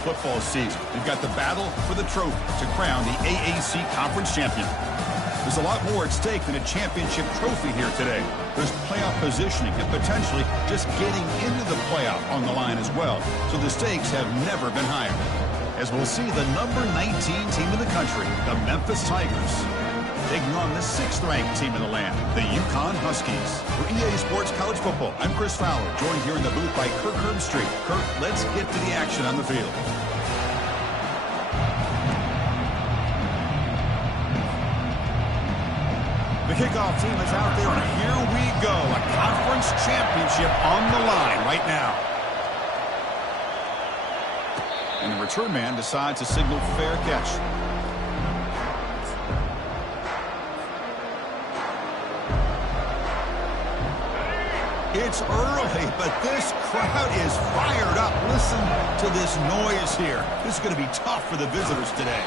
Football season. We've got the battle for the trophy to crown the AAC Conference champion. There's a lot more at stake than a championship trophy here today. There's playoff positioning and potentially just getting into the playoff on the line as well. So the stakes have never been higher. As we'll see the number 19 team in the country, the Memphis Tigers, taking on the 6th-ranked team in the land, the UConn Huskies. For EA Sports College Football, I'm Chris Fowler, joined here in the booth by Kirk Herbstreit. Kirk, let's get to the action on the field. The kickoff team is out there, and here we go. A conference championship on the line right now. And the return man decides to signal fair catch. It's early, but this crowd is fired up. Listen to this noise here. This is going to be tough for the visitors today.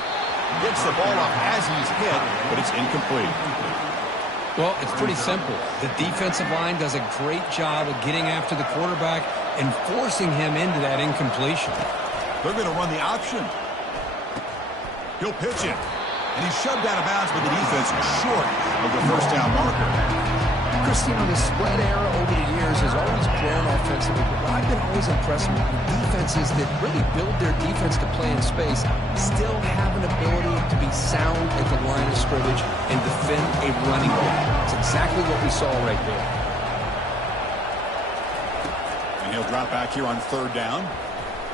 Gets the ball off as he's hit, but it's incomplete. Well, it's pretty simple. The defensive line does a great job of getting after the quarterback and forcing him into that incompletion. They're going to run the option. He'll pitch it. And he's shoved out of bounds, but the defense short of the first down marker. Christine, the spread era over the years has always grown offensively, but I've been always impressed with defenses that really build their defense to play in space, still have an ability to be sound at the line of scrimmage and defend a running game. It's exactly what we saw right there. And he'll drop back here on 3rd down.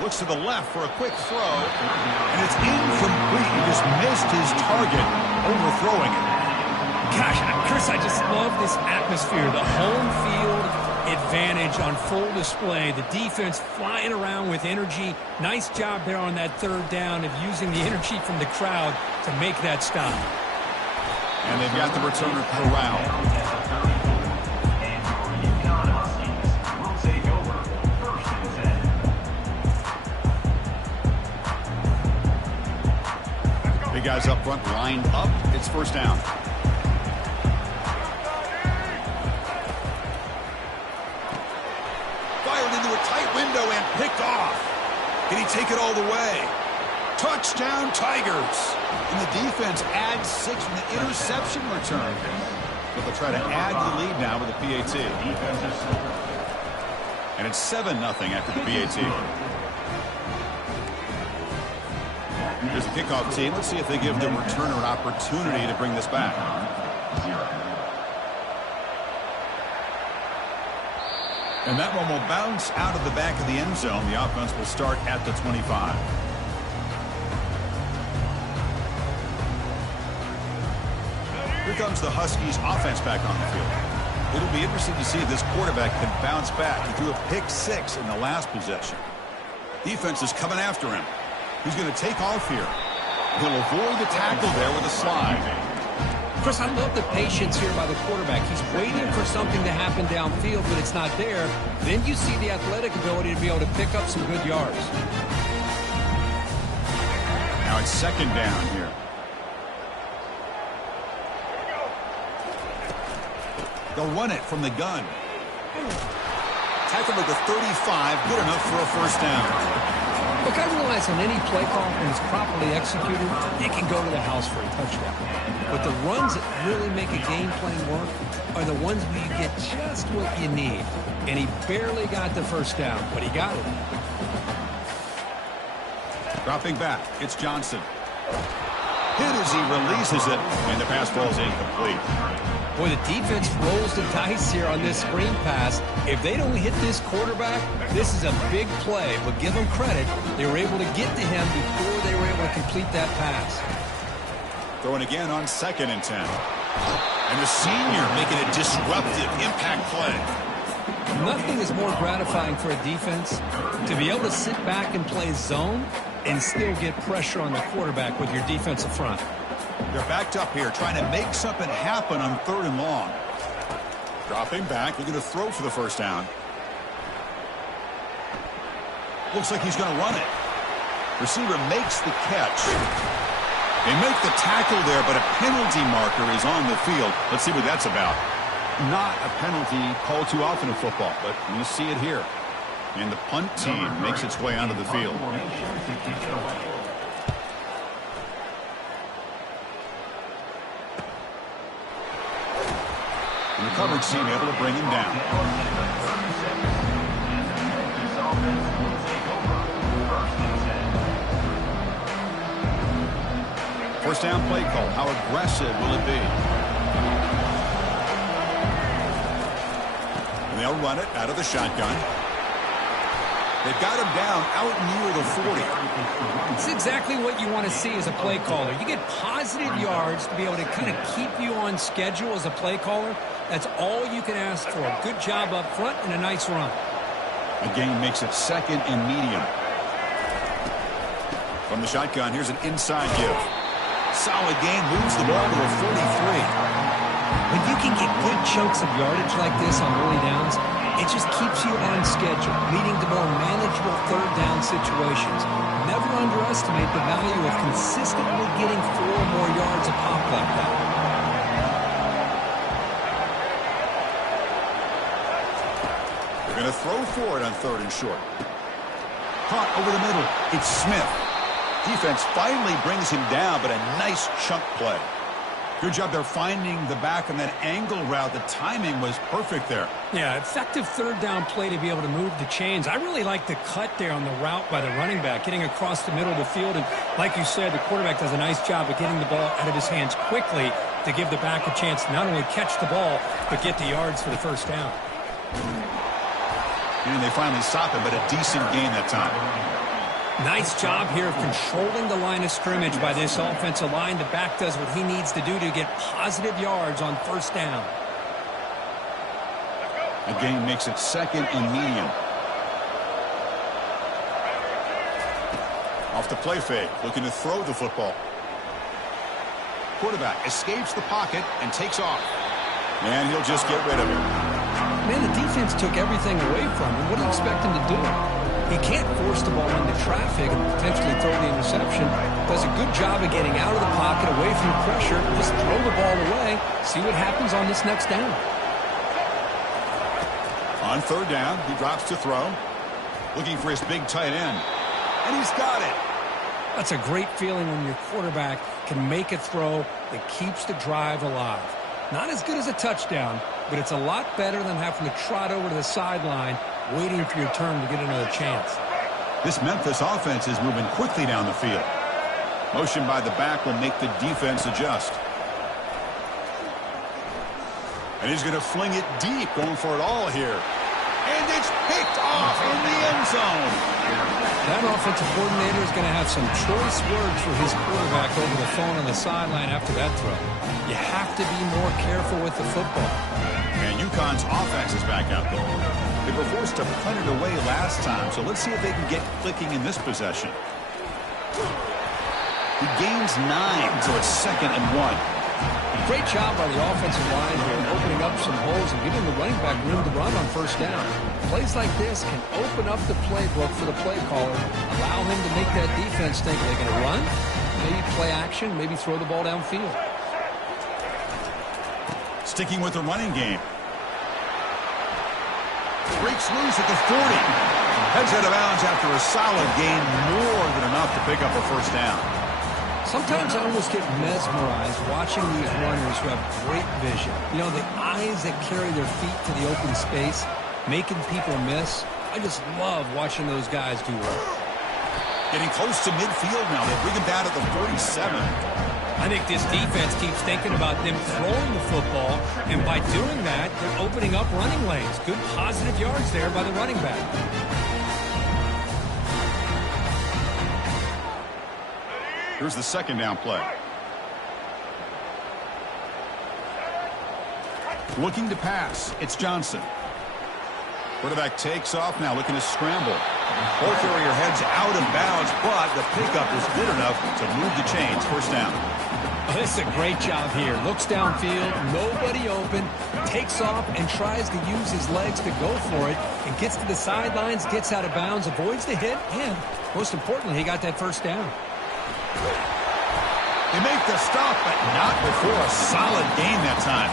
Looks to the left for a quick throw, and it's incomplete. He just missed his target, overthrowing it. Gosh, Chris, I just love this atmosphere. The home field advantage on full display. The defense flying around with energy. Nice job there on that 3rd down of using the energy from the crowd to make that stop. And they've got the returner corralled. Big guys up front lined up. It's 1st down. Window and picked off. Can he take it all the way? Touchdown, Tigers. And the defense adds 6 from the interception return. But they'll try to add to the lead now with the PAT. And it's 7-0 after the PAT. Here's the kickoff team. Let's see if they give the returner an opportunity to bring this back. And that one will bounce out of the back of the end zone. The offense will start at the 25. Here comes the Huskies offense back on the field. It'll be interesting to see if this quarterback can bounce back. He threw a pick-6 in the last possession. Defense is coming after him. He's going to take off here. He'll avoid the tackle there with a slide. Chris, I love the patience here by the quarterback. He's waiting for something to happen downfield, but it's not there. Then you see the athletic ability to be able to pick up some good yards. Now it's 2nd down here. They'll run it from the gun. Tackled at the 35, good enough for a 1st down. Look, I realize on any play call, when it's properly executed, it can go to the house for a touchdown. But the runs that really make a game plan work are the ones where you get just what you need. And he barely got the 1st down, but he got it. Dropping back, it's Johnson. Hit as he releases it, and the pass ball is incomplete. Boy, the defense rolls the dice here on this screen pass. If they don't hit this quarterback, this is a big play. But give them credit, they were able to get to him before they were able to complete that pass. Throwing again on 2nd and 10. And the senior making a disruptive impact play. Nothing is more gratifying for a defense to be able to sit back and play zone and still get pressure on the quarterback with your defensive front. They're backed up here, trying to make something happen on 3rd and long. Dropping back, looking to throw for the 1st down. Looks like he's going to run it. Receiver makes the catch. They make the tackle there, but a penalty marker is on the field. Let's see what that's about. Not a penalty called too often in football, but you see it here. And the punt team makes its way onto the field. And the coverage team able to bring him down. First down play call. How aggressive will it be? And they'll run it out of the shotgun. They've got him down out near the 40. It's exactly what you want to see as a play caller. You get positive yards to be able to kind of keep you on schedule as a play caller. That's all you can ask for. Good job up front and a nice run. The gain makes it second and medium. From the shotgun, here's an inside give. Solid gain, moves the ball to a 43. When you can get good chunks of yardage like this on early downs, it just keeps you on schedule, leading to more manageable third down situations. Never underestimate the value of consistently getting 4 or more yards a pop like that. They're going to throw for it on 3rd and short. Caught over the middle. It's Smith. Defense finally brings him down, but a nice chunk play. Good job there finding the back on that angle route. The timing was perfect there. Yeah, effective third down play to be able to move the chains. I really like the cut there on the route by the running back, getting across the middle of the field. And like you said, the quarterback does a nice job of getting the ball out of his hands quickly to give the back a chance to not only catch the ball, but get the yards for the first down. And they finally stop him, but a decent gain that time. Nice job here of controlling the line of scrimmage by this offensive line. The back does what he needs to do to get positive yards on first down. The gain makes it second and medium. Off the play fake, looking to throw the football. Quarterback escapes the pocket and takes off. And he'll just get rid of it. Man, the defense took everything away from him. What do you expect him to do? He can't force the ball into traffic and potentially throw the interception. Does a good job of getting out of the pocket, away from the pressure. Just throw the ball away. See what happens on this next down. On 3rd down, he drops to throw. Looking for his big tight end. And he's got it. That's a great feeling when your quarterback can make a throw that keeps the drive alive. Not as good as a touchdown, but it's a lot better than having to trot over to the sideline waiting for your turn to get another chance. This Memphis offense is moving quickly down the field. Motion by the back will make the defense adjust. And he's going to fling it deep, going for it all here. And it's picked off in the end zone. That offensive coordinator is going to have some choice words for his quarterback over the phone on the sideline after that throw. You have to be more careful with the football. And UConn's offense is back out there. They were forced to punt it away last time, so let's see if they can get clicking in this possession. He gains 9, so it's 2nd and 1. Great job by the offensive line here, opening up some holes and giving the running back room to run on first down. Plays like this can open up the playbook for the play caller, allow him to make that defense think they're going to run, maybe play action, maybe throw the ball downfield. Sticking with the running game. Breaks loose at the 40. Heads out of bounds after a solid gain, more than enough to pick up a first down. Sometimes I almost get mesmerized watching these runners who have great vision. You know, the eyes that carry their feet to the open space, making people miss. I just love watching those guys do work. Getting close to midfield now. They bring him down at the 47. I think this defense keeps thinking about them throwing the football, and by doing that, they're opening up running lanes. Good positive yards there by the running back. Here's the 2nd down play. Looking to pass. It's Johnson. Quarterback takes off now, looking to scramble. Ball carrier heads out of bounds, but the pickup is good enough to move the chains. First down. Oh, this is a great job here. Looks downfield, nobody open, takes off and tries to use his legs to go for it, and gets to the sidelines, gets out of bounds, avoids the hit, and most importantly, he got that first down. They make the stop, but not before a solid gain that time.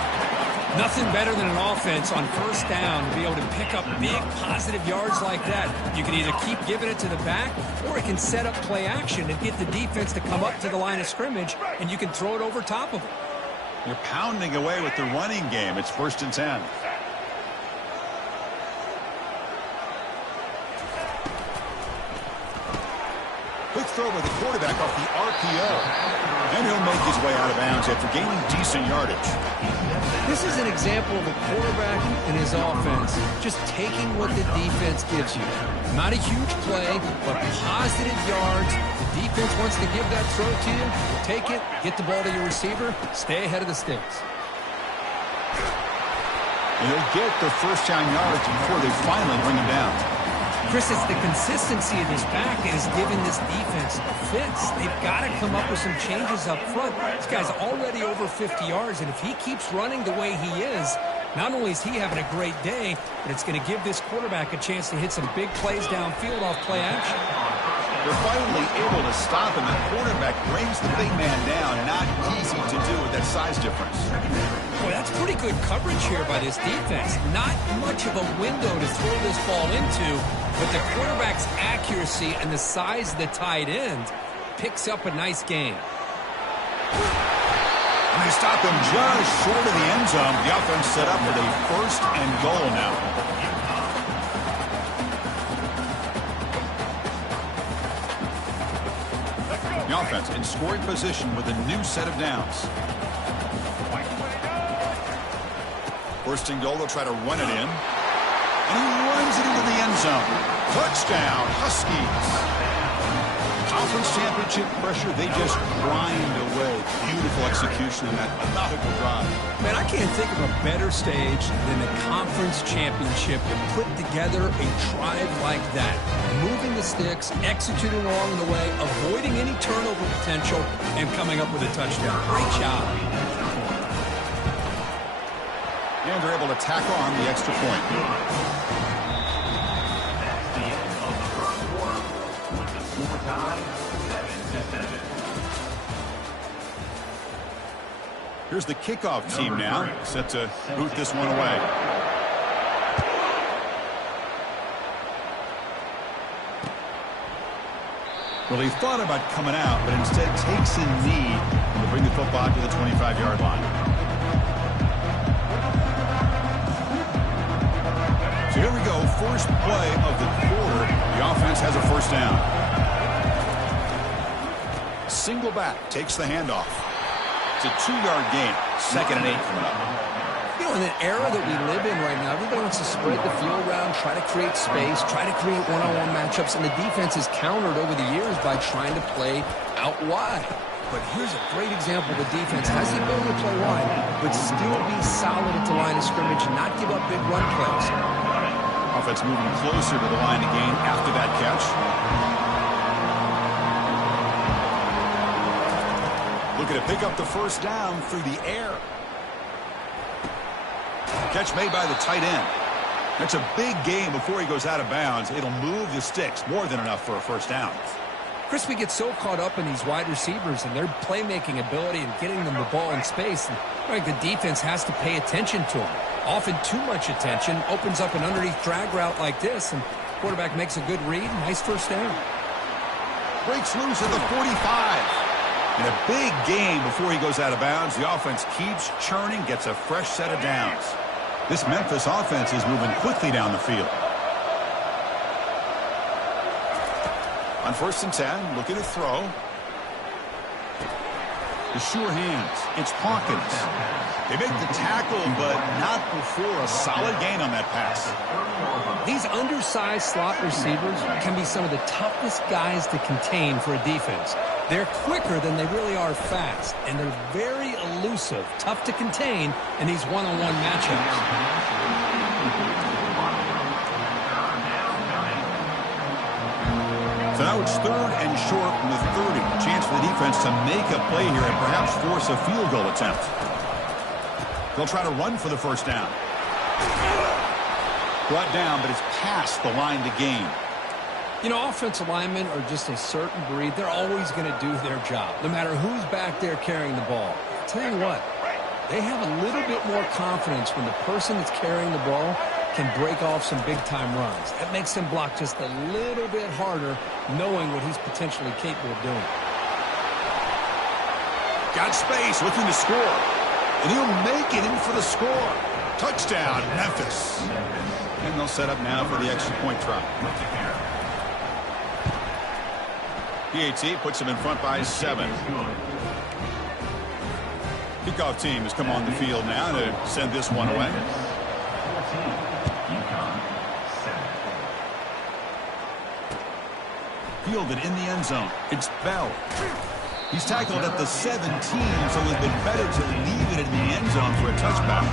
Nothing better than an offense on first down to be able to pick up big positive yards like that. You can either keep giving it to the back, or it can set up play action and get the defense to come up to the line of scrimmage, and you can throw it over top of them. You're pounding away with the running game. It's 1st and 10. Quick throw by the quarterback off the RPO. And he'll make his way out of bounds after gaining decent yardage. This is an example of a quarterback and his offense just taking what the defense gives you. Not a huge play, but positive yards. The defense wants to give that throw to you. You take it, get the ball to your receiver, stay ahead of the sticks. And he'll get the first down yards before they finally bring him down. Chris, it's the consistency of this back that is giving this defense fits. They've got to come up with some changes up front. This guy's already over 50 yards, and if he keeps running the way he is, not only is he having a great day, but it's going to give this quarterback a chance to hit some big plays downfield off play action. They're finally able to stop him. The quarterback brings the big man down. Not easy to do with that size difference. Boy, that's pretty good coverage here by this defense. Not much of a window to throw this ball into, but the quarterback's accuracy and the size of the tight end picks up a nice gain. And they stop him just short of the end zone. The offense set up with a 1st and goal now. The offense in scoring position with a new set of downs. 1st and goal, they'll try to run it in. And he runs it into the end zone. Touchdown, Huskies. Conference championship pressure, they just grind away. Beautiful execution in that methodical drive. Man, I can't think of a better stage than the conference championship to put together a drive like that. Moving the sticks, executing along the way, avoiding any turnover potential, and coming up with a touchdown. Great job. And they're able to tack on the extra point. Here's the kickoff team now, set to boot this one away. Well, he thought about coming out, but instead takes a knee to bring the football to the 25-yard line. So here we go, first play of the quarter. The offense has a 1st down. Single back takes the handoff. It's a 2-yard gain. 2nd and 8 coming up. You know, in an era that we live in right now, everybody wants to spread the field around, try to create space, try to create one-on-one matchups, and the defense is countered over the years by trying to play out wide. But here's a great example. The defense has the ability to play wide, but still be solid at the line of scrimmage and not give up big run plays. Offense moving closer to the line of gain after that catch. Looking to pick up the 1st down through the air. Catch made by the tight end. That's a big gain before he goes out of bounds. It'll move the sticks, more than enough for a 1st down. Chris, we get so caught up in these wide receivers and their playmaking ability and getting them the ball in space. And the defense has to pay attention to them. Often too much attention opens up an underneath drag route like this, and quarterback makes a good read. Nice 1st down. Breaks loose at the 45. And a big gain before he goes out of bounds. The offense keeps churning, gets a fresh set of downs. This Memphis offense is moving quickly down the field. On 1st and 10, looking to throw. The sure hands. It's Hawkins. They make the tackle, but not before a solid gain on that pass. These undersized slot receivers can be some of the toughest guys to contain for a defense. They're quicker than they really are fast, and they're very elusive, tough to contain in these one-on-one matchups. So now it's 3rd and short from the 30. A chance for the defense to make a play here and perhaps force a field goal attempt. They'll try to run for the 1st down. Brought down, but it's past the line to gain. You know, offensive linemen are just a certain breed. They're always going to do their job, no matter who's back there carrying the ball. I'll tell you what, They have a little bit more confidence when the person that's carrying the ball can break off some big-time runs. That makes him block just a little bit harder, knowing what he's potentially capable of doing. Got space, looking to score. And he'll make it in for the score. Touchdown, Memphis. And they'll set up now for the extra point try. PAT puts them in front by 7. Kickoff team has come on the field now to send this one away. Fielded in the end zone. It's Bell. He's tackled at the 17, so it would have been better to leave it in the end zone for a touchback.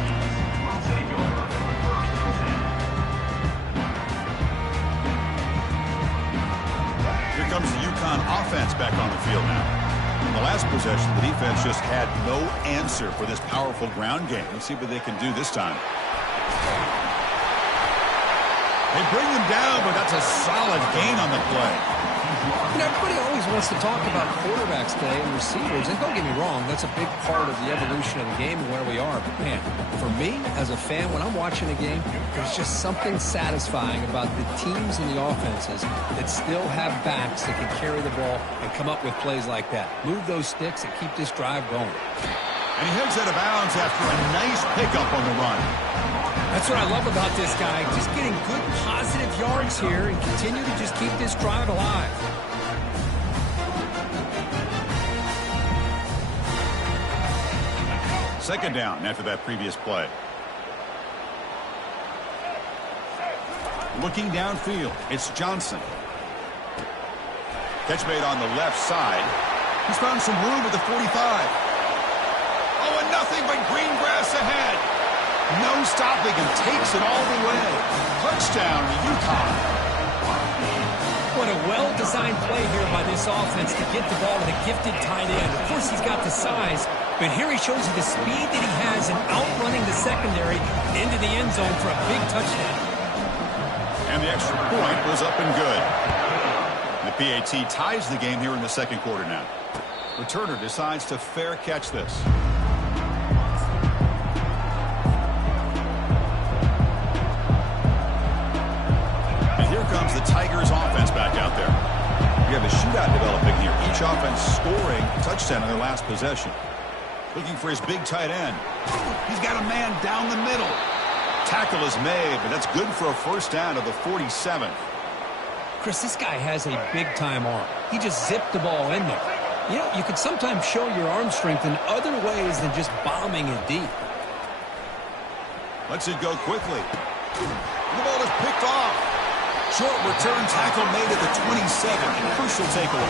Here comes the UConn offense back on the field now. In the last possession, the defense just had no answer for this powerful ground game. Let's see what they can do this time. They bring him down, but that's a solid gain on the play. You know, everybody always wants to talk about quarterbacks today and receivers, and don't get me wrong, that's a big part of the evolution of the game and where we are. But, man, for me, as a fan, when I'm watching a game, there's just something satisfying about the teams and the offenses that still have backs that can carry the ball and come up with plays like that. Move those sticks and keep this drive going. And he heads out of bounds after a nice pickup on the run. That's what I love about this guy. Just getting good, positive yards here and continue to just keep this drive alive. Second down after that previous play. Looking downfield, it's Johnson. Catch made on the left side. He's found some room at the 45. Oh, and nothing but green grass ahead. No stopping and takes it all the way. Touchdown, UConn. What a well-designed play here by this offense to get the ball to the gifted tight end. Of course, he's got the size, but here he shows you the speed that he has in outrunning the secondary into the end zone for a big touchdown. And the extra point was up and good. The PAT ties the game here in the second quarter now. Returner decides to fair catch this. Comes the Tigers offense back out there. We have a shootout developing here. Each offense scoring a touchdown in their last possession. Looking for his big tight end. He's got a man down the middle. Tackle is made, but that's good for a first down of the 47. Chris, this guy has a big-time arm. He just zipped the ball in there. You know, you could sometimes show your arm strength in other ways than just bombing it deep. Lets it go quickly. The ball is picked off. Short return tackle made at the 27. Crucial takeaway.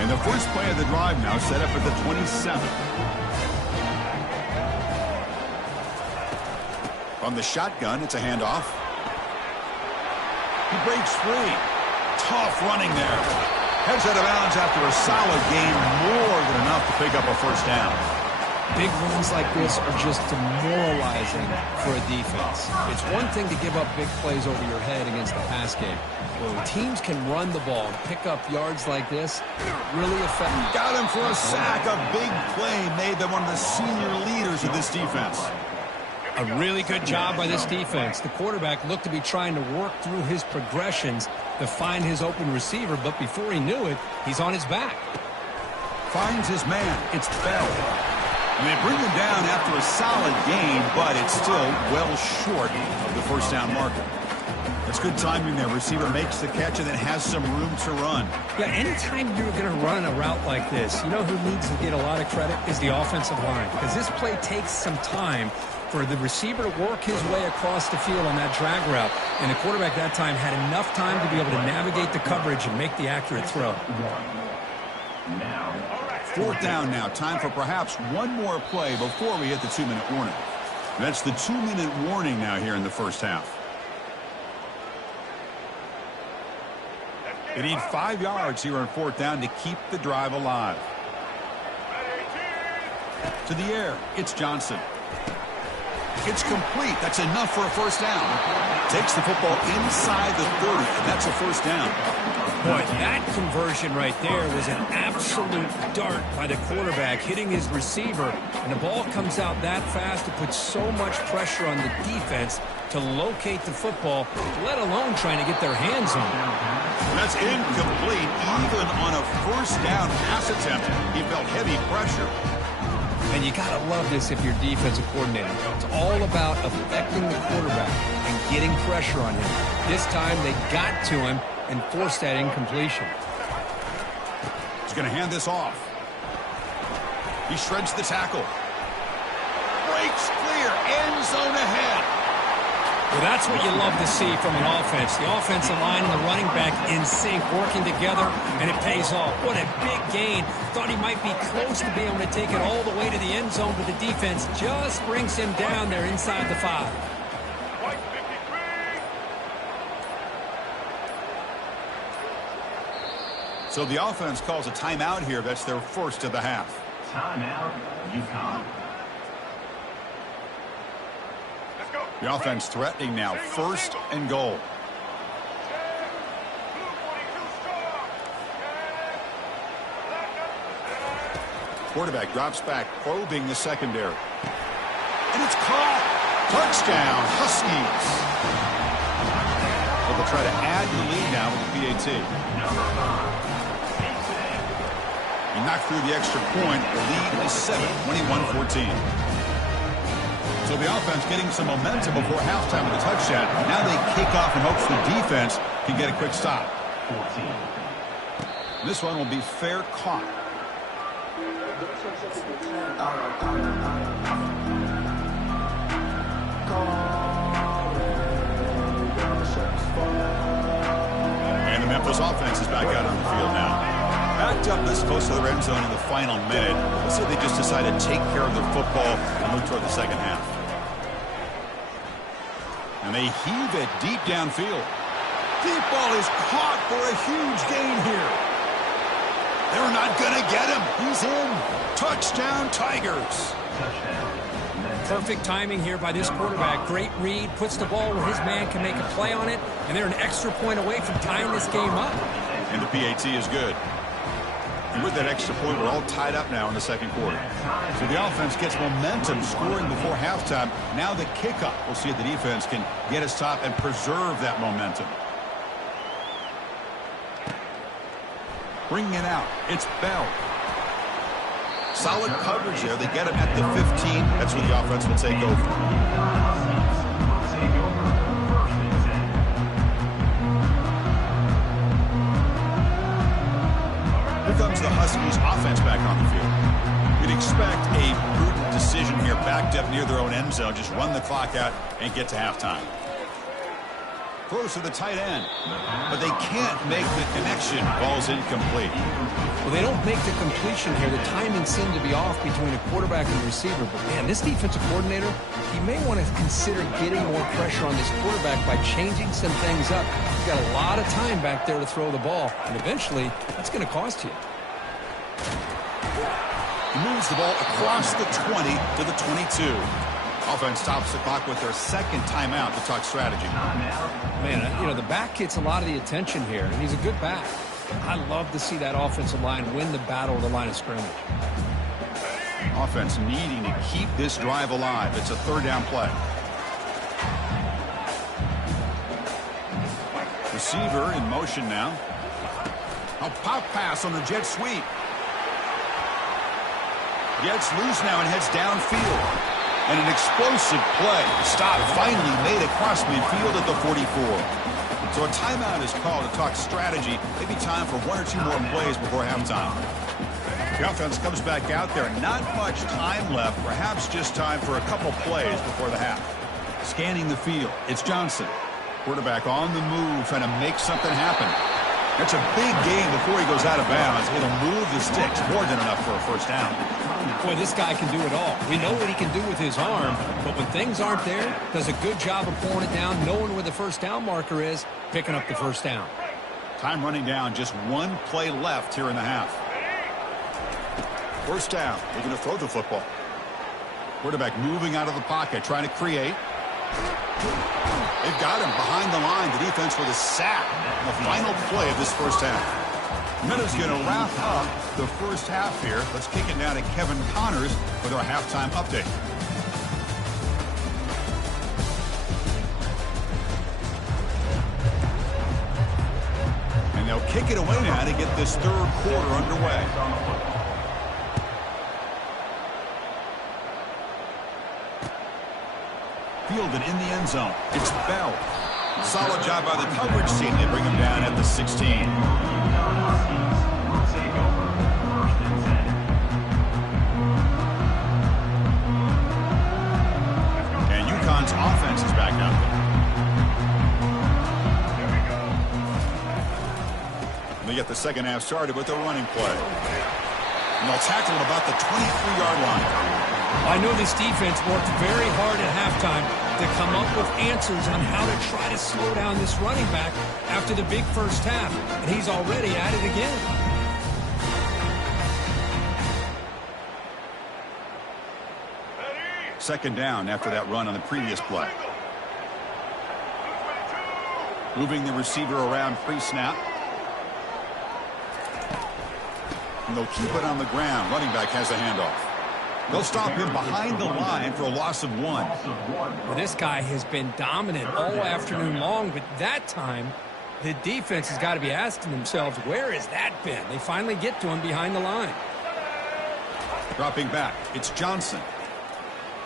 And the first play of the drive now set up at the 27. From the shotgun, it's a handoff. He breaks free. Tough running there. Heads out of bounds after a solid gain, more than enough to pick up a first down. Big runs like this are just demoralizing for a defense. It's one thing to give up big plays over your head against the pass game. When teams can run the ball and pick up yards like this, really effective. Got him for a sack. A big play made them one of the senior leaders of this defense. A really good job by this defense. The quarterback looked to be trying to work through his progressions to find his open receiver, but before he knew it, he's on his back. Finds his man. It's Bell. And they bring him down after a solid gain, but it's still well short of the first down marker. That's good timing there. Receiver makes the catch and then has some room to run. Yeah, anytime you're going to run a route like this, you know who needs to get a lot of credit is the offensive line, because this play takes some time for the receiver to work his way across the field on that drag route. And the quarterback that time had enough time to be able to navigate the coverage and make the accurate throw. Fourth down now. Time for perhaps one more play before we hit the 2-minute warning. That's the 2-minute warning now here in the first half. They need 5 yards here on fourth down to keep the drive alive. To the air, it's Johnson. It's complete. That's enough for a first down. Takes the football inside the 30, and that's a first down. Boy, that conversion right there was an absolute dart by the quarterback, hitting his receiver, and the ball comes out that fast to put so much pressure on the defense to locate the football, let alone trying to get their hands on it. That's incomplete. Even on a first down pass attempt, he felt heavy pressure. And you got to love this if you're defensive coordinator. It's all about affecting the quarterback and getting pressure on him. This time they got to him and forced that incompletion. He's going to hand this off. He shreds the tackle. Breaks clear. End zone ahead. Well, that's what you love to see from an offense. The offensive line and the running back in sync, working together, and it pays off. What a big gain. Thought he might be close to being able to take it all the way to the end zone, but the defense just brings him down there inside the 5. So the offense calls a timeout here. That's their first of the half. Timeout, UConn. The offense threatening now. First and goal. Quarterback drops back, probing the secondary. And it's caught. Touchdown, Huskies. Well, they'll try to add the lead now with the PAT. He knocked through the extra point. The lead is 7, 21-14. So the offense getting some momentum before halftime with a touchdown. Now they kick off in hopes the defense can get a quick stop. 14. This one will be fair caught. And the Memphis offense is back out on the field now. Backed up this close to the end zone in the final minute. Let's say they just decide to take care of their football and move toward the second half. And they heave it deep downfield. Deep ball is caught for a huge gain here. They're not going to get him. He's in. Touchdown, Tigers. Perfect timing here by this quarterback. Great read, puts the ball where his man can make a play on it, and they're an extra point away from tying this game up. And the PAT is good. And with that extra point, we're all tied up now in the second quarter. So the offense gets momentum scoring before halftime. Now the kickoff. We'll see if the defense can get a stop and preserve that momentum. Bringing it out. It's Bell. Solid coverage there. They get him at the 15. That's where the offense will take over. Comes the Huskies offense back on the field. You'd expect a prudent decision here, backed up near their own end zone. Just run the clock out and get to halftime. Throws to the tight end, but they can't make the connection. Ball's incomplete. Well, they don't make the completion here. The timing seemed to be off between a quarterback and a receiver. But, man, this defensive coordinator, he may want to consider getting more pressure on this quarterback by changing some things up. He's got a lot of time back there to throw the ball, and eventually that's going to cost you. He moves the ball across the 20 to the 22. Offense stops the clock with their second timeout to talk strategy. Man, you know, the back gets a lot of the attention here, and he's a good back. I love to see that offensive line win the battle of the line of scrimmage. Offense needing to keep this drive alive. It's a third down play. Receiver in motion now. A pop pass on the jet sweep. Gets loose now and heads downfield. And an explosive play. Stop finally made across midfield at the 44. So a timeout is called to talk strategy. Maybe time for one or two more plays before halftime. The offense comes back out there. Not much time left. Perhaps just time for a couple plays before the half. Scanning the field. It's Johnson. Quarterback on the move, trying to make something happen. That's a big gain before he goes out of bounds. It'll move the sticks. More than enough for a first down. Boy, this guy can do it all. We know what he can do with his arm, but when things aren't there, does a good job of pulling it down, knowing where the first down marker is, picking up the first down. Time running down. Just one play left here in the half. First down. They're going to throw the football. Quarterback moving out of the pocket, trying to create. They've got him behind the line. The defense with a sack. The final play of this first half. Minutes going to wrap up the first half here. Let's kick it now to Kevin Connors with our halftime update. And they'll kick it away now to get this third quarter underway. Fielded in the end zone. It's Bell. Solid job by the coverage team. They bring him down at the 16. And UConn's offense is back out there. They get the second half started with a running play. And they'll tackle it about the 23-yard line. I know this defense worked very hard at halftime to come up with answers on how to try to slow down this running back after the big first half. And he's already at it again. Second down after that run on the previous play. Moving the receiver around pre-snap. And they'll keep it on the ground. Running back has the handoff. They'll stop him behind the line for a loss of 1. Well, this guy has been dominant all afternoon long, but that time, the defense has got to be asking themselves, where has that been? They finally get to him behind the line. Dropping back, it's Johnson.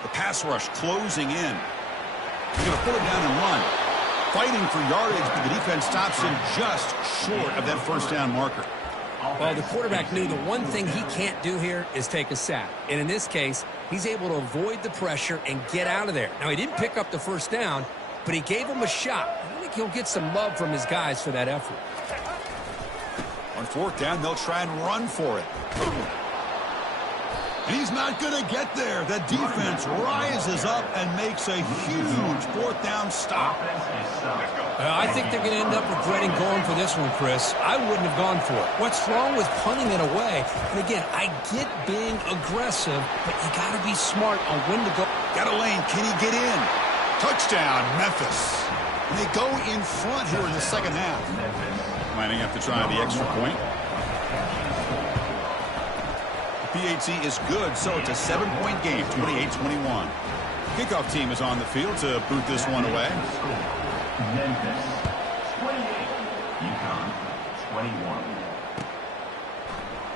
The pass rush closing in. He's going to pull it down and run. Fighting for yardage, but the defense stops him just short of that first down marker. Well, the quarterback knew the one thing he can't do here is take a sack. And in this case, he's able to avoid the pressure and get out of there. Now, he didn't pick up the first down, but he gave him a shot. I think he'll get some love from his guys for that effort. On fourth down, they'll try and run for it. And he's not going to get there. The defense rises up and makes a huge fourth down stop. I think they're going to end up regretting going for this one, Chris. I wouldn't have gone for it. What's wrong with punting it away? And again, I get being aggressive, but you got to be smart on when to go. Got a lane. Can he get in? Touchdown, Memphis. And they go in front here in the second half. Lining up to try the extra point. PAT is good, so it's a 7-point game, 28-21. Kickoff team is on the field to boot this one away. Memphis 28, UConn 21.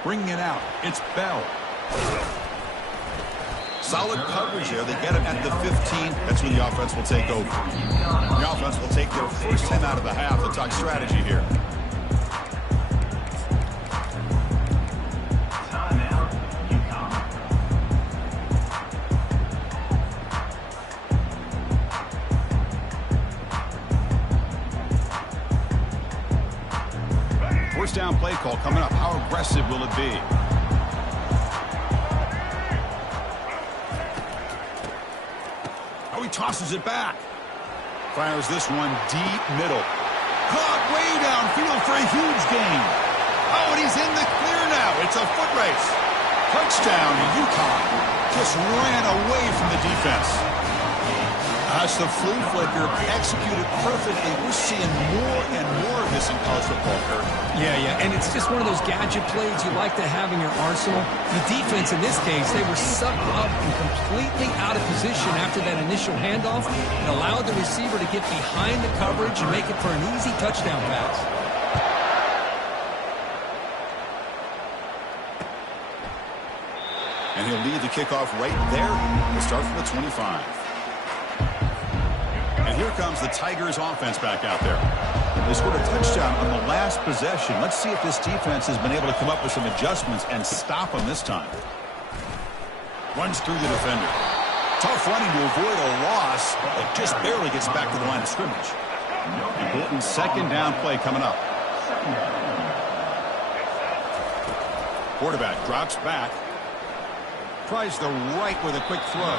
Bringing it out, it's Bell. Solid coverage there. They get him at the 15. That's when the offense will take over. The offense will take their first 10 out of the half. They'll talk strategy here. Down play call coming up. How aggressive will it be? Oh, he tosses it back. Fires this one deep middle. Caught way downfield for a huge gain. Oh, and he's in the clear now. It's a foot race. Touchdown, UConn. Just ran away from the defense. That's the flea flicker executed perfectly. We're seeing more and more of this in college football, Kirk. Yeah, and it's just one of those gadget plays you like to have in your arsenal. The defense in this case, they were sucked up and completely out of position after that initial handoff and allowed the receiver to get behind the coverage and make it for an easy touchdown pass. And he'll lead the kickoff right there. We'll start from the 25. And here comes the Tigers offense back out there. They scored a touchdown on the last possession. Let's see if this defense has been able to come up with some adjustments and stop them this time. Runs through the defender. Tough running to avoid a loss, but just barely gets back to the line of scrimmage. Important second down play coming up. Quarterback drops back. Tries the right with a quick throw.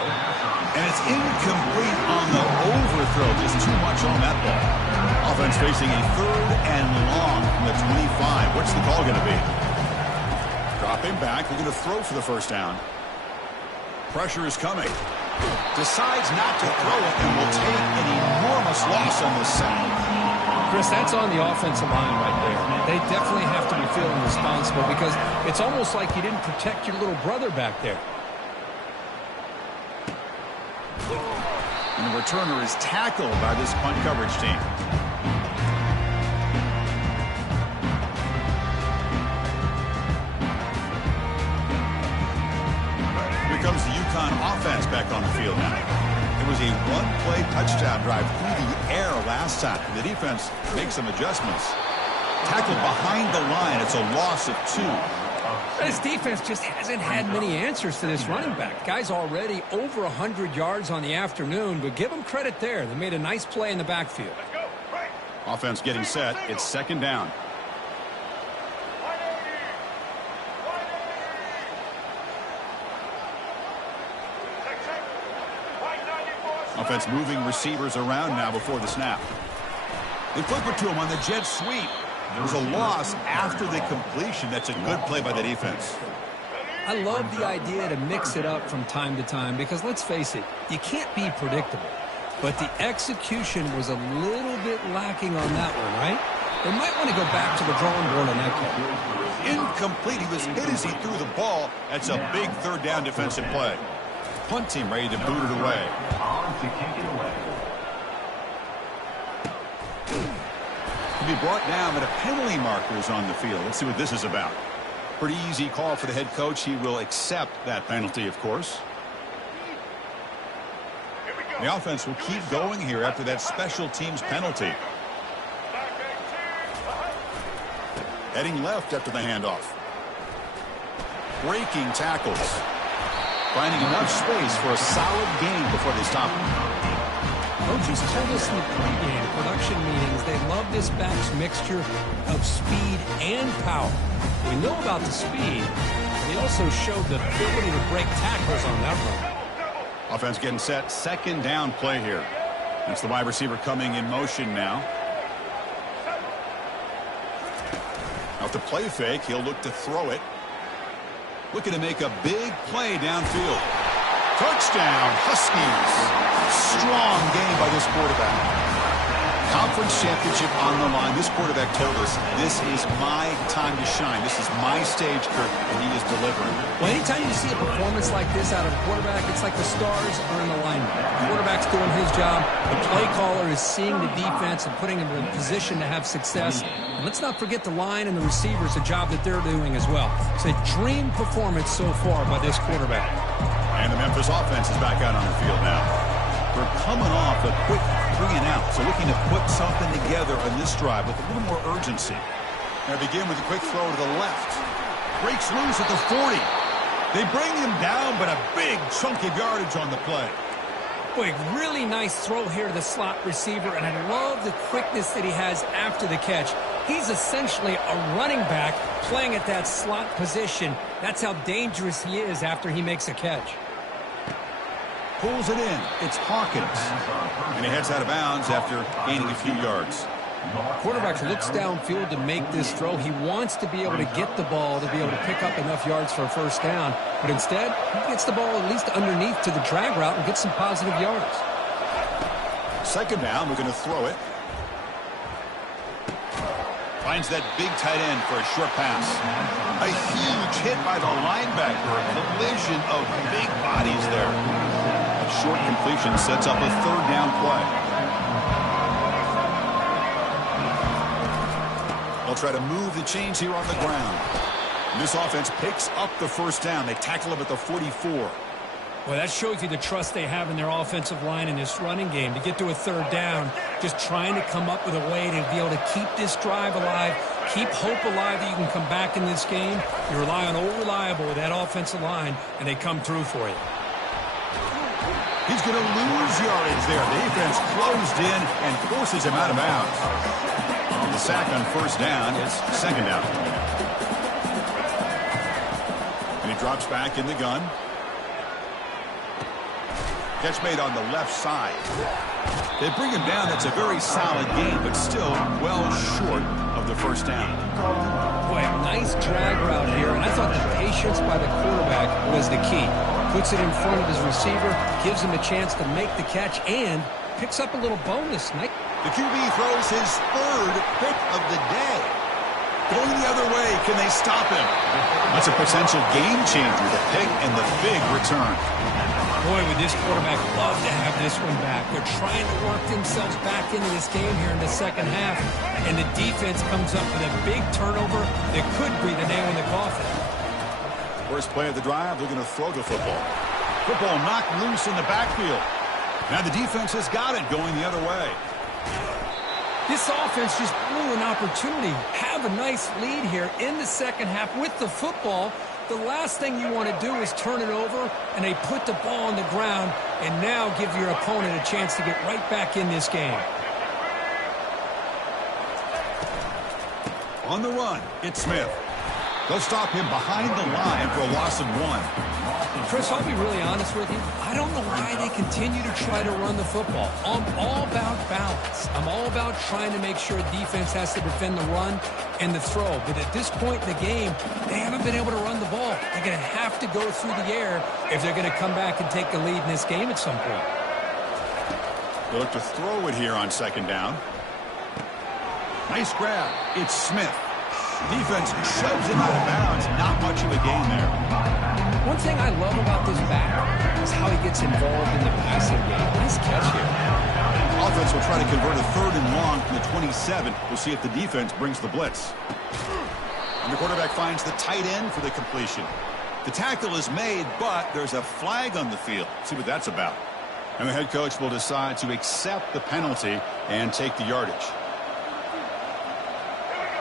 And it's incomplete on the overthrow. Just too much on that ball. Offense facing a third and long from the 25. What's the call going to be? Dropping back. They're going to throw for the first down. Pressure is coming. Decides not to throw it and will take an enormous loss on this sack. Chris, that's on the offensive line right there. They definitely have to be feeling responsible because it's almost like you didn't protect your little brother back there. And the returner is tackled by this punt coverage team. Here comes the UConn offense back on the field now. It was a one-play touchdown drive through the air last time. The defense makes some adjustments. Tackled behind the line. It's a loss of 2. This defense just hasn't had many answers to this running back. Guy's already over 100 yards on the afternoon, but give him credit there. They made a nice play in the backfield. Offense getting set. It's second down. Offense moving receivers around now before the snap. They flip it to him on the jet sweep. There's a loss after the completion. That's a good play by the defense. I love the idea to mix it up from time to time because, let's face it, you can't be predictable. But the execution was a little bit lacking on that one, right? They might want to go back to the drawing board on that call. Incomplete. He was hit as he threw the ball. That's a big third down defensive play. Punt team ready to boot it away. To be brought down, but a penalty marker is on the field. Let's see what this is about. Pretty easy call for the head coach. He will accept that penalty, of course. The offense will keep going here after that special teams penalty. Heading left after the handoff. Breaking tackles. Finding enough space for a solid gain before they stop him. Coaches told us in the pregame production meetings they love this back's mixture of speed and power. We know about the speed. They also showed the ability to break tackles on that run. Offense getting set. Second down play here. That's the wide receiver coming in motion now. Off the play fake, he'll look to throw it. Looking to make a big play downfield. Touchdown, Huskies. Strong game by this quarterback. Conference championship on the line. This quarterback told us, this is my time to shine. This is my stage, Kirk, and he is delivering. Well, anytime you see a performance like this out of a quarterback, it's like the stars are in alignment. The quarterback's doing his job. The play caller is seeing the defense and putting him in a position to have success. And let's not forget the line and the receivers, the job that they're doing as well. It's a dream performance so far by this quarterback. And the Memphis offense is back out on the field now. We're coming off a quick 3 and out, so looking to put something together on this drive with a little more urgency. They begin with a quick throw to the left. Breaks loose at the 40. They bring him down, but a big chunk of yardage on the play. Boy, really nice throw here to the slot receiver, and I love the quickness that he has after the catch. He's essentially a running back playing at that slot position. That's how dangerous he is after he makes a catch. Pulls it in. It's Hawkins. And he heads out of bounds after gaining a few yards. Quarterback looks downfield to make this throw. He wants to be able to get the ball to be able to pick up enough yards for a first down. But instead, he gets the ball at least underneath to the drag route and gets some positive yards. Second down, we're going to throw it. Finds that big tight end for a short pass. A huge hit by the linebacker. A collision of big bodies there. A short completion sets up a third down play. They'll try to move the chains here on the ground. And this offense picks up the first down. They tackle him at the 44. Well, that shows you the trust they have in their offensive line in this running game. To get to a third down, just trying to come up with a way to be able to keep this drive alive, keep hope alive that you can come back in this game. You rely on Old Reliable with that offensive line, and they come through for you. He's going to lose yardage there. The defense closed in and forces him out of bounds. The sack on first down is second down. And he drops back in the gun. Catch made on the left side. They bring him down. That's a very solid game, but still well short of the first down. Boy, nice drag route here, and I thought the patience by the quarterback was the key. Puts it in front of his receiver, gives him a chance to make the catch, and picks up a little bonus. The QB throws his third pick of the day. Going the other way, can they stop him? That's a potential game changer, the pick and the big return. Boy, would this quarterback love to have this one back. They're trying to work themselves back into this game here in the second half, and the defense comes up with a big turnover that could breathe a nail in the coffin. First play of the drive, they're going to throw the football. Football knocked loose in the backfield. Now the defense has got it going the other way. This offense just blew an opportunity. Have a nice lead here in the second half with the football. The last thing you want to do is turn it over, and they put the ball on the ground and now give your opponent a chance to get right back in this game. On the run, it's Smith. They'll stop him behind the line for a loss of 1. Chris, I'll be really honest with you. I don't know why they continue to try to run the football. I'm all about balance. I'm all about trying to make sure defense has to defend the run and the throw. But at this point in the game, they haven't been able to run the ball. They're going to have to go through the air if they're going to come back and take the lead in this game at some point. They'll look to throw it here on second down. Nice grab. It's Smith. Defense shoves him out of bounds. Not much of a gain there. One thing I love about this back is how he gets involved in the passing game. Nice catch here. Offense will try to convert a 3rd and long from the 27. We'll see if the defense brings the blitz. And the quarterback finds the tight end for the completion. The tackle is made, but there's a flag on the field. See what that's about. And the head coach will decide to accept the penalty and take the yardage.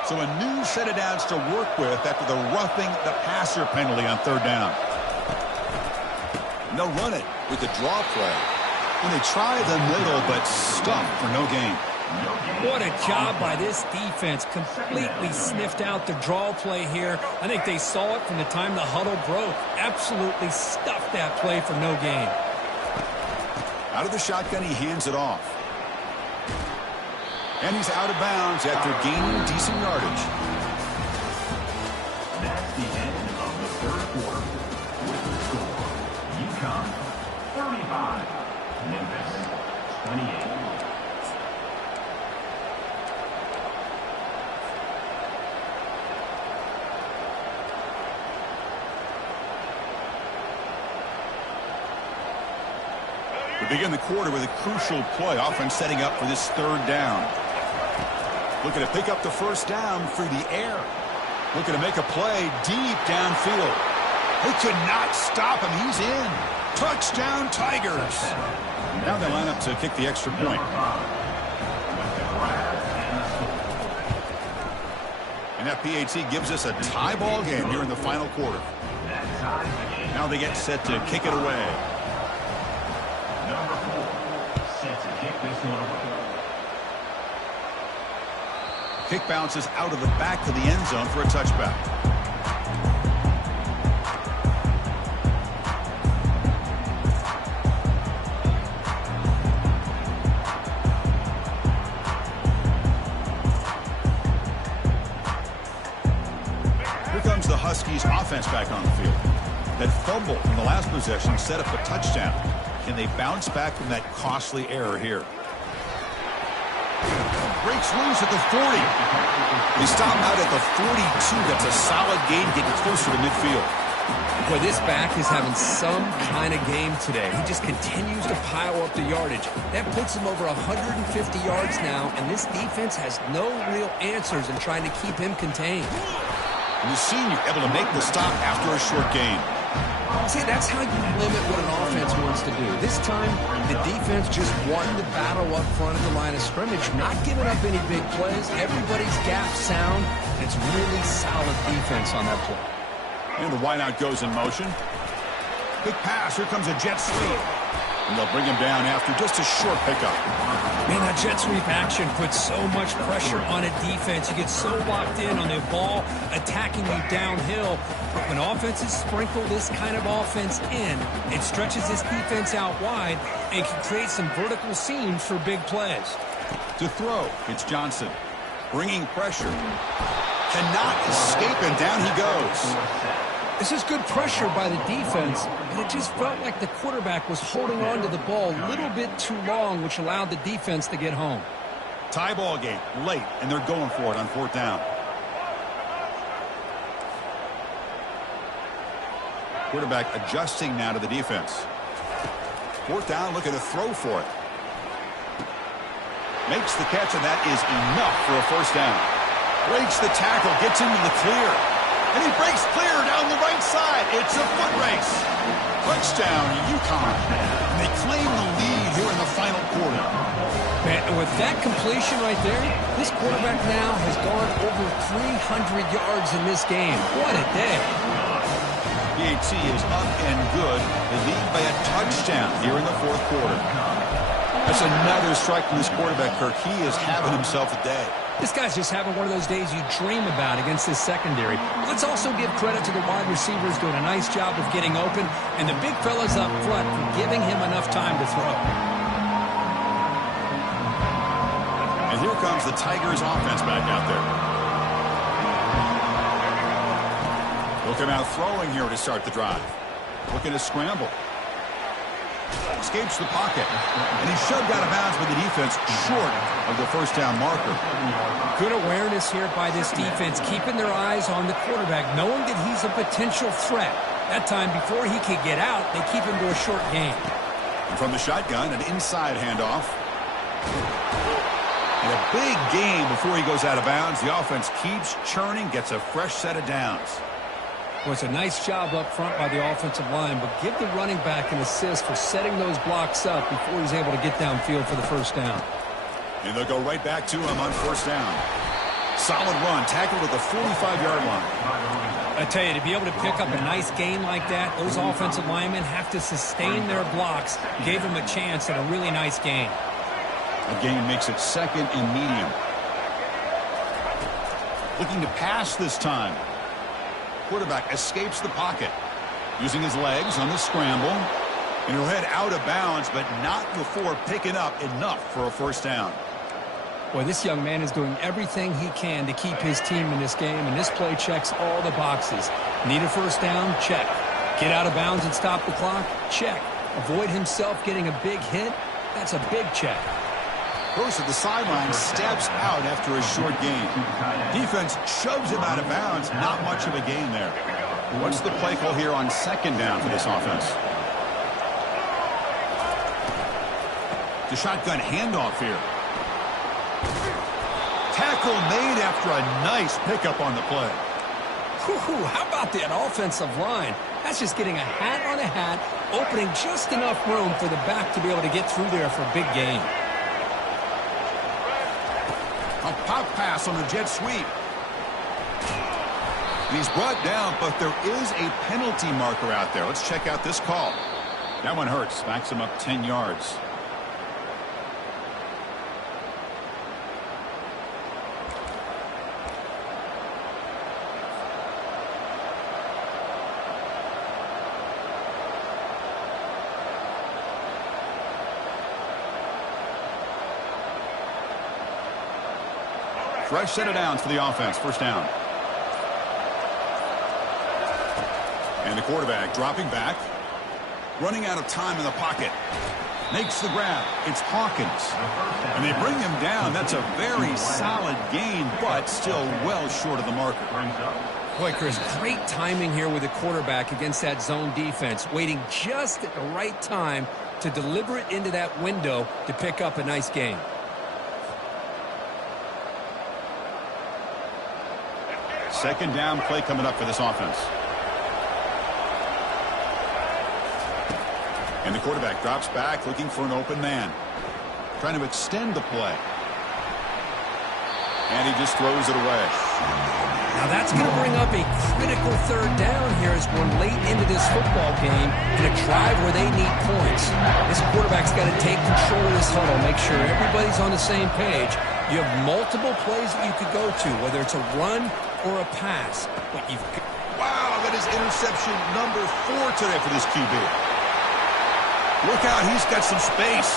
So a new set of downs to work with after the roughing the passer penalty on 3rd down. And they'll run it with the draw play. And they try the middle, but stuffed for no gain. What a job by this defense. Completely sniffed out the draw play here. I think they saw it from the time the huddle broke. Absolutely stuffed that play for no gain. Out of the shotgun, he hands it off. And he's out of bounds after gaining decent yardage. That's the end of the third quarter. With the score, UConn 35, Memphis 28. We begin the quarter with a crucial play. Offense setting up for this 3rd down. Looking to pick up the first down through the air. Looking to make a play deep downfield. They could not stop him. He's in. Touchdown, Tigers. Now they line up to kick the extra point. And that PAT gives us a tie ball game here in the final quarter. Now they get set to kick it away. Number 4 set to kick this one away. Kick bounces out of the back of the end zone for a touchback. Here comes the Huskies offense back on the field. That fumble from the last possession set up a touchdown. Can they bounce back from that costly error here? Breaks loose at the 40. They stop out at the 42. That's a solid gain, getting closer to midfield. Boy, this back is having some kind of game today. He just continues to pile up the yardage. That puts him over 150 yards now, and this defense has no real answers in trying to keep him contained. And the senior able to make the stop after a short gain. See, that's how you limit what an offense wants to do. This time, the defense just won the battle up front of the line of scrimmage, not giving up any big plays. Everybody's gap sound. It's really solid defense on that play. And the wideout goes in motion. Big pass. Here comes a jet sweep. And they'll bring him down after just a short pickup. Man, that jet sweep action puts so much pressure on a defense. You get so locked in on the ball attacking you downhill. But when offenses sprinkle this kind of offense in, it stretches this defense out wide and can create some vertical seams for big plays. To throw, it's Johnson. Bringing pressure. Cannot escape, and down he goes. This is good pressure by the defense, and it just felt like the quarterback was holding on to the ball a little bit too long, which allowed the defense to get home. Tie ball game, late, and they're going for it on 4th down. Quarterback adjusting now to the defense. 4th down, looking to throw for it. Makes the catch, and that is enough for a 1st down. Breaks the tackle, gets into the clear. And he breaks clear down the right side. It's a foot race. Touchdown, UConn. And they claim the lead here in the final quarter. Man, with that completion right there, this quarterback now has gone over 300 yards in this game. What a day. PAT is up and good. They lead by a touchdown here in the 4th quarter. That's another strike from this quarterback, Kirk. He is having himself a day. This guy's just having one of those days you dream about against this secondary. Let's also give credit to the wide receivers doing a nice job of getting open, and the big fellas up front for giving him enough time to throw. And here comes the Tigers offense back out there. Looking out throwing here to start the drive. Looking to scramble. Escapes the pocket. And he's shoved out of bounds by the defense short of the 1st down marker. Good awareness here by this defense, keeping their eyes on the quarterback, knowing that he's a potential threat. That time, before he could get out, they keep him to a short gain. And from the shotgun, an inside handoff. And a big gain before he goes out of bounds. The offense keeps churning, gets a fresh set of downs. Well, it's a nice job up front by the offensive line, but give the running back an assist for setting those blocks up before he's able to get downfield for the 1st down. And they'll go right back to him on 1st down. Solid run, tackled at the 45-yard line. I tell you, to be able to pick up a nice gain like that, those offensive linemen have to sustain their blocks. Gave him a chance at a really nice gain. A gain makes it 2nd and medium. Looking to pass this time. Quarterback escapes the pocket. Using his legs on the scramble. And he'll head out of bounds, but not before picking up enough for a 1st down. Boy, this young man is doing everything he can to keep his team in this game, and this play checks all the boxes. Need a 1st down? Check. Get out of bounds and stop the clock? Check. Avoid himself getting a big hit? That's a big check. Goes to the sideline, steps out after a short gain. Defense shoves him out of bounds. Not much of a gain there. What's the play call here on 2nd down for this offense? The shotgun handoff here. Tackle made after a nice pickup on the play. Whew, how about that offensive line? That's just getting a hat on a hat, opening just enough room for the back to be able to get through there for a big gain. A pop pass on the jet sweep. And he's brought down, but there is a penalty marker out there. Let's check out this call. That one hurts. Backs him up 10 yards. Fresh set of downs for the offense. 1st down. And the quarterback dropping back. Running out of time in the pocket. Makes the grab. It's Hawkins. And they bring him down. That's a very solid gain, but still well short of the marker. Boy, Chris, great timing here with the quarterback against that zone defense. Waiting just at the right time to deliver it into that window to pick up a nice gain. Second down play coming up for this offense. And the quarterback drops back looking for an open man. Trying to extend the play. And he just throws it away. Now that's going to bring up a critical 3rd down here as we're late into this football game in a drive where they need points. This quarterback's got to take control of this huddle, make sure everybody's on the same page. You have multiple plays that you could go to, whether it's a run or a pass. But you've... Wow, that is interception number 4 today for this QB. Look out, he's got some space.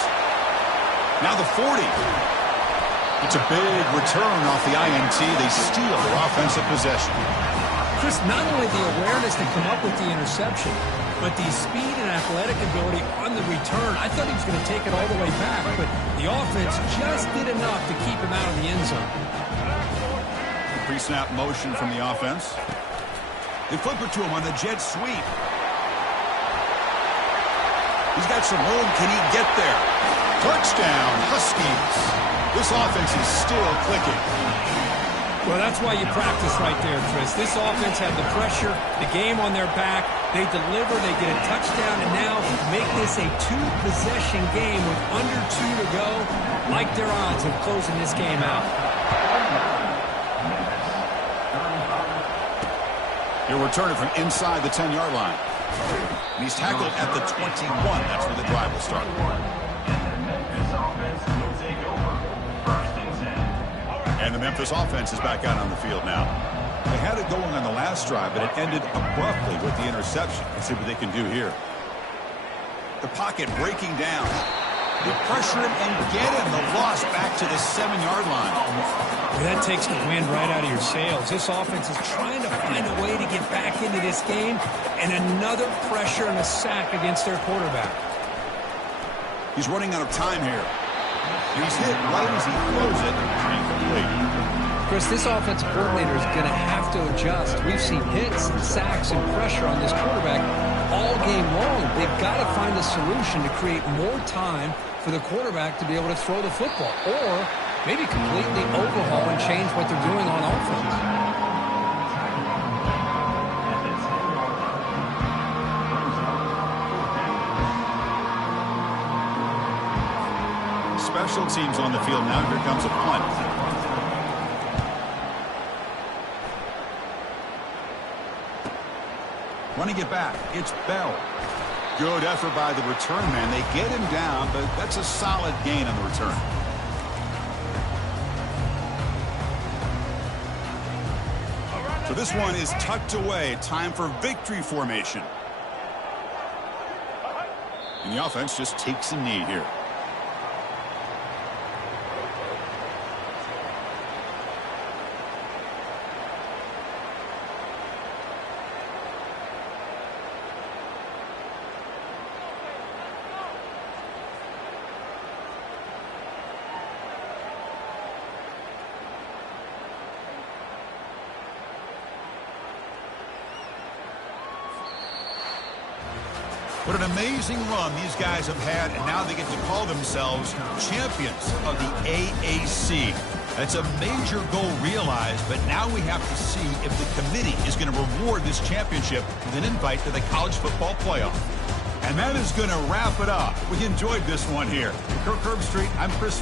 Now the 40. It's a big return off the INT. They steal their offensive possession. Chris, not only the awareness to come up with the interception, but the speed and athletic ability on the return. I thought he was going to take it all the way back, but the offense just did enough to keep him out of the end zone. Pre-snap motion from the offense. They flip it to him on the jet sweep. He's got some room. Can he get there? Touchdown, Huskies. This offense is still clicking. Well, that's why you practice right there, Chris. This offense had the pressure, the game on their back. They deliver, they get a touchdown, and now make this a two-possession game with under 2 to go. Like their odds of closing this game out. He'll return it from inside the 10-yard line. And he's tackled at the 21. That's where the drive will start. And the Memphis offense is back out on the field now. They had it going on the last drive, but it ended abruptly with the interception. Let's see what they can do here. The pocket breaking down. They pressure him and get him. The loss back to the 7-yard line. Well, that takes the wind right out of your sails. This offense is trying to find a way to get back into this game, and another pressure and a sack against their quarterback. He's running out of time here. And he's hit right as he throws it. Incomplete. Chris, this offensive coordinator is going to have to adjust. We've seen hits and sacks and pressure on this quarterback all game long. They've got to find a solution to create more time for the quarterback to be able to throw the football, or maybe completely overhaul and change what they're doing on offense. Special teams on the field now. Here comes a punt. Running it back. It's Bell. Good effort by the return man. They get him down, but that's a solid gain on the return. So this one is tucked away. Time for victory formation. And the offense just takes a knee here. What an amazing run these guys have had, and now they get to call themselves champions of the AAC. That's a major goal realized, but now we have to see if the committee is going to reward this championship with an invite to the college football playoff. And that is going to wrap it up. We enjoyed this one here. Kirk Herbstreit, I'm Chris